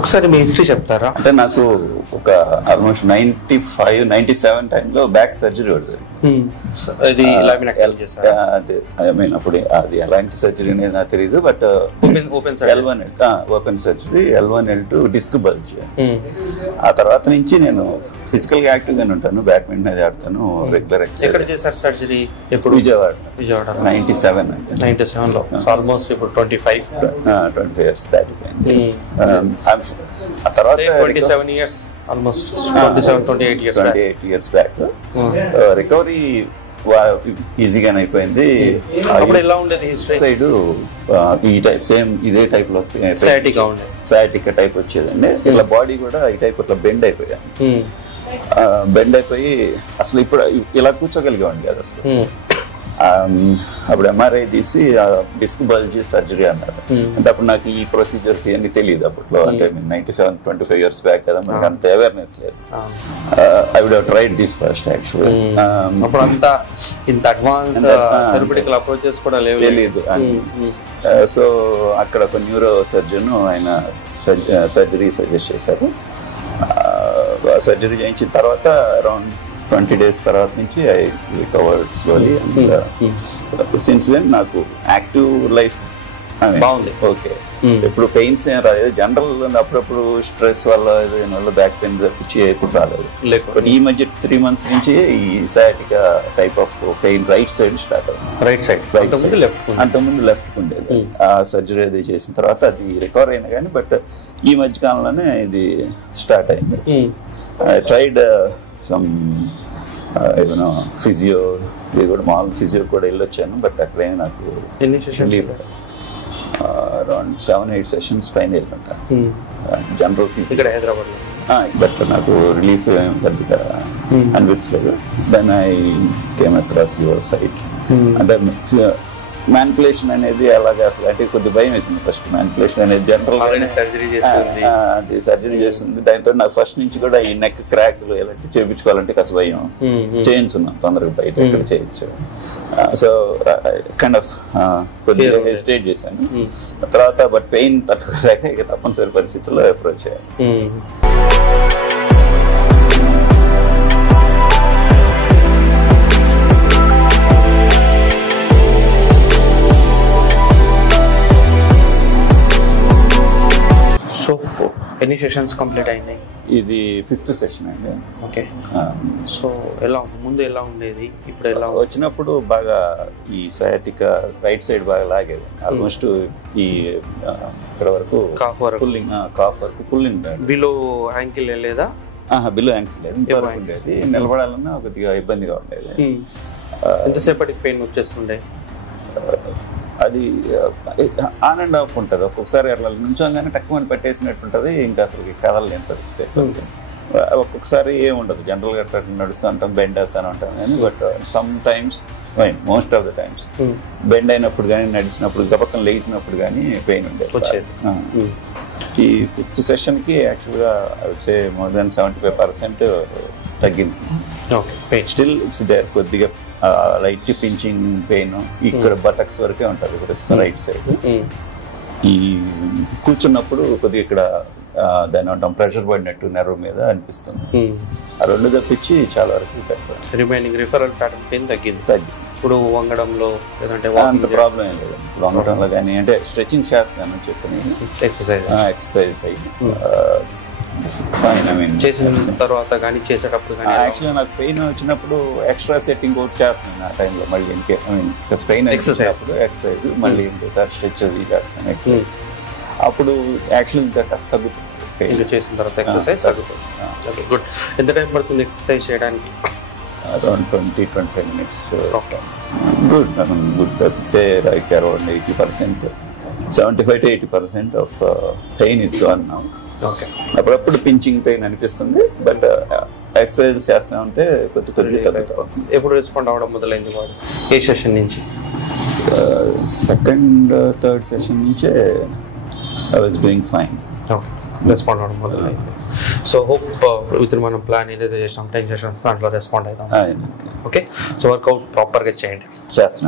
ఒకసారి మీ హిస్టరీ చెప్తారా? అంటే నాకు ఒక ఆల్మోస్ట్ 95-97 టైంలో బ్యాక్ సర్జరీ జరిగింది. అది అప్పుడు అది ఎలాంటి సర్జరీ అనేది నాకు తెలియదు. But open surgery L1 L2 disc bulge. ఆ తర్వాత నుంచి నేను ఫిజికల్ గా యాక్టివ్ గానే ఉంటాను, బ్యాడ్మింటన్ అది ఆడతాను, రెగ్యులర్ ఎక్సర్సైజ్. సర్జరీ ఎప్పుడు? విజయవాడ 97 లో. ఆల్మోస్ట్ ఇప్పుడు 25 ఇయర్స్ దాటిపోయింది. ఆ తర్వాత 27 years almost 28 years back recovery ఈజీగానే అయిపోయింది. అప్పుడు ఎలా ఉండేది సైడ్ ఈ టైప్ సేమ్ ఇదే టైప్ లో సయాటికా టైప్ వచ్చేదండి. ఇట్లా బాడీ కూడా ఈ టైప్ ఇట్లా బెండ్ అయిపోయాను. బెండ్ అయిపోయి అసలు ఇప్పుడు ఇలా కూర్చోగలిగేవాడిని కాదు అసలు. అప్పుడు ఎంఆర్ఐ తీసి డిస్క్ బల్జ్ సర్జరీ అన్నారు. అంటే అప్పుడు నాకు ఈ ప్రొసీజర్స్ ఇవన్నీ తెలియదు అప్పట్లో. అంటే 25 ఇయర్స్ బ్యాక్ కదా, మనకి అంత అవేర్నెస్ లేదు. I would have tried this first actually. అప్పుడు అంతా ఇంత అడ్వాన్స్ థెరపటికల్ అప్రోచెస్ కూడా తెలియదు. సో అక్కడ ఒక న్యూరో సర్జన్ ఆయన సర్జరీ సజెస్ట్ చేశారు. సర్జరీ చేయించిన తర్వాత అరౌండ్ 20 days తర్వాత నుంచి I recovered slowly. Since then నాకు యాక్టివ్ లైఫ్ బాగుంది. ఓకే, ఎప్పుడు పెయిన్స్ ఏం రాలేదు. జనరల్ అప్పుడప్పుడు స్ట్రెస్ వల్ల బ్యాక్ పెయిన్ తప్పించి ఎప్పుడు రాలేదు. బట్ ఈ మధ్య 3 months నుంచి ఈ sciatica type of pain right side start అయింది. రైట్ సైడ్ అంతకుముందు లెఫ్ట్ ఉండేది. ఆ సర్జరీ అది చేసిన తర్వాత అది రికవర్ అయినా కానీ, బట్ ఈ మధ్య కాలంలోనే ఇది స్టార్ట్ అయింది. ఐ ట్రైడ్ సమ్ ఏదైనా ఫిజియో, ఇది కూడా మామూలు ఫిజియో కూడా వెళ్ళొచ్చాను. బట్ అక్కడే నాకు అరౌండ్ 7-8 సెషన్స్ పైన వెళ్ళుంటాను జనరల్ ఫిజియో హైదరాబాద్. బట్ నాకు రిలీఫ్ పెద్దగా అనిపించలేదు. Then I came across your site. అంటే మ్యానిపులేషన్ అనేది అలాగే అసలు అంటే కొద్ది భయం వేసింది ఫస్ట్. మ్యానిపులేషన్ అనేది జనరల్ సర్జరీ చేస్తుంది. దాంతో నాకు ఫస్ట్ నుంచి కూడా ఈ నెక్ క్రాక్లు ఎలాంటి చేయించుకోవాలంటే కాస్త భయం. చేయించున్నాం తొందరగా బయట ఎక్కడ చేయించు. సో కైండ్ ఆఫ్ కొద్దిగా హెసిటేట్ చేశాను. తర్వాత బట్ పెయిన్ తట్టుకోలేక ఇక తప్పనిసరి పరిస్థితుల్లో అప్రోచ్ అయ్యాను. సో ఎన్ని సెషన్స్ కంప్లీట్ అయినాయి? ఇది 5th సెషన్ అండి. ఓకే. సో ఎలా ముందు ఎలా ఉండేది, ఇప్పుడు ఎలా? వచ్చినప్పుడు బాగా ఈ సయాటికా రైట్ సైడ్ బాగా లాగేది. ఆల్మోస్ట్ ఈ ఇక్కడ వరకు కాఫ్ వరకు పుల్లింగ్. బిలో యాంకిల్ లేదా? బిలో యాంకిల్ లేదు, ఇంతవరకు ఉండేది. నిలబడాలన్నా కొద్దిగా ఇబ్బందిగా ఉండేది. ఎంతసేపటికి పెయిన్ వచ్చేస్తుండే? అది ఆన్ అండ్ ఆఫ్ ఉంటుంది. ఒక్కొక్కసారి అట్లా నుంచోగానే తక్కువ పట్టేసినట్టు ఉంటుంది, ఇంకా అసలు కదలలేని పరిస్థితి. ఒక్కొక్కసారి ఏముండదు, జనరల్గా అట్లా నడుస్తూ ఉంటాం, బెండ్ అవుతాను ఉంటాం కానీ. But some times, most of the times bend అయినప్పుడు కానీ, నడిచినప్పుడు గబక్కన లేచినప్పుడు కానీ పెయిన్ ఉండేది. ఈ 5th సెషన్కి యాక్చువల్గా వచ్చే మోర్ దాన్ 75% తగ్గింది. స్టిల్ ఇట్స్ దేర్, కొద్దిగా లైట్ పించింగ్ పెయిన్ ఇక్కడ బటక్స్ వరకే ఉంటుంది ప్రస్తుతం రైట్ సైడ్. ఈ కూర్చున్నప్పుడు కొద్దిగా ఇక్కడ దాని అంటాం ప్రెషర్ పడినట్టు నెర్వ్ మీద అనిపిస్తుంది. ఆ రెండు తప్పించి చాలా వరకు రిమైనింగ్ రిఫరల్ ప్యాటర్న్ పెయిన్ తగ్గింది. ఇప్పుడు వంగడంలో అంత ప్రాబ్లం ఏం లేదు. వంగడంలో కానీ అంటే స్ట్రెచింగ్ చేస్తాను చెప్పని ఎక్సర్సైజ్ అయ్యి చేసిన తర్వాత కానీ చేసేటప్పుడు కానీ. యాక్చువల్గా నాకు పెయిన్ వచ్చినప్పుడు ఎక్స్ట్రా సెట్టింగ్ అవుట్ చేస్తున్నాను ఆ టైంలో. మళ్ళీ పెయిన్ ఎక్సర్సైజ్ మళ్ళీ ఇంకోసారి స్ట్రెచ్ అది చేస్తున్నాను ఎక్సర్సైజ్. అప్పుడు యాక్చువల్ ఇంకా కాస్త తగ్గుతుంది. ఇంకా చేసిన తర్వాత ఎక్సర్సైజ్ తగ్గుతుంది. Okay, good. ఎంత టైం పడుతుంది ఎక్సర్సైజ్ చేయడానికి? Around 20-25 minutes. Good. Good. Say like around 80%, 75 to 80% of pain is gone now. Okay. అప్పుడప్పుడు పించింగ్ పెయిన్ అనిపిస్తుంది, బట్ ఎక్సర్సైజ్ చేస్తా ఉంటే కొద్ది తగ్గుతా ఉంటుంది. ఎప్పుడు రెస్పాండ్ అవ్వడం మొదలైంది బాడీ? ఏ సెషన్ నుంచి? సెకండ్ థర్డ్ సెషన్ నుంచే I was doing fine. Okay, respond అవ్వడం మొదలైంది. సో హోప్ విత్ మనం ప్లాన్ ఏదైతే చేసినాం 10 సెషన్స్ దాంట్లో రెస్పాండ్ అవుతాం. ఓకే, సో వర్కౌట్ ప్రాపర్గా చేయండి. చేస్తున్నాను.